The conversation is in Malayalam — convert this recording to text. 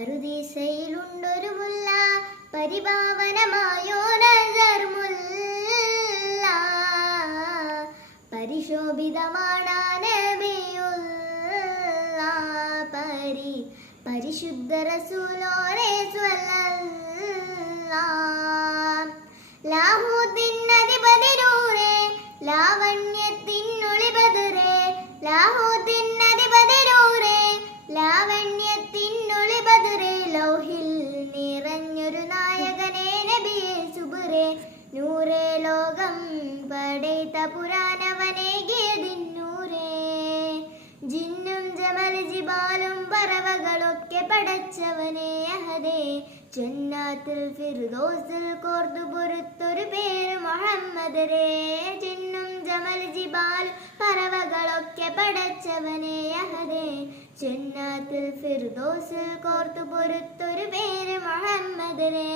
പറുദീസയിലുണ്ടൊരു മുല്ല പരിപാവനമായോ നസർ മുല്ല പരിശോഭിതമാണ് നബിയുള്ള പരിശുദ്ധ റസൂലോരെ സ്വല്ലല്ലാഹ് ലാഹൂദിൻ അധിപതി നൂറേ ലാവണ്യത്തിനുളി ബദറേ ലാഹൂദിൻ അധിപതി നൂറേ ലാവണ്യത്തിനുളി ബദറേ ലൗഹിൽ നിറഞ്ഞൊരു നായകനെ നബിയെ സുബറേ നൂറേ ലോകം പടൈത്ത പുരാനവനേകിയതിന്നൂരേ ജിന്നും ജമൽ ജിബാലും പറവകളൊക്കെ പടച്ചവനെ അഹദേ ജന്നാത്തുൽ ഫിർദൗസിൽ കോർത്തു പൊറുത്തൊരു പേര് മുഹമ്മദ് രേ ജിന്നും ജമൽ ജിബാൽ പറവകളൊക്കെ പടച്ചവനെ അഹദേ ജന്നാത്തുൽ ഫിർദൗസിൽ കോർത്തു പൊറുത്തൊരു പേര് മുഹമ്മദ് രേ